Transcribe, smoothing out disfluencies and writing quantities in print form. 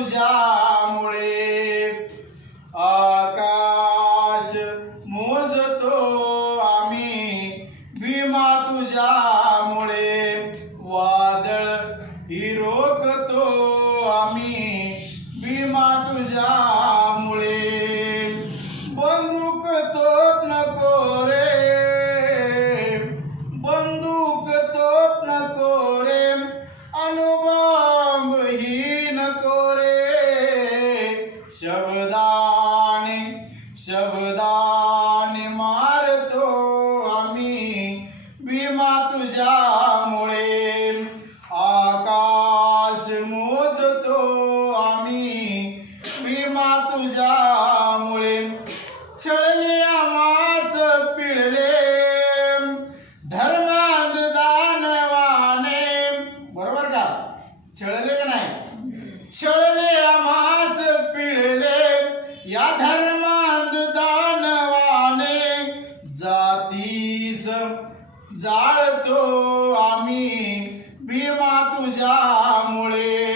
तुझ्यामुळे आकाश मोजतो आम्ही भीमा तुझ्यामुळे वादळ ही रोखतो आम्ही भीमा तुझ्यामुळे बंदूक तोप नको रे बंदूक तोप नको रे अणुबॉम्ब ही नको रे शब्दाने मारतो आम्ही भीमा तुझ्यामुळे आकाश मोजतो आम्ही भीमा तुझ्यामुळे छळले आम्हास पिळले धर्मांध दानवाने बरोबर का छळले का नाही छळले आम्हास पिळले या धर्मांध दानवाने जातीस जाळतो आम्ही भीमा तुझ्यामुळे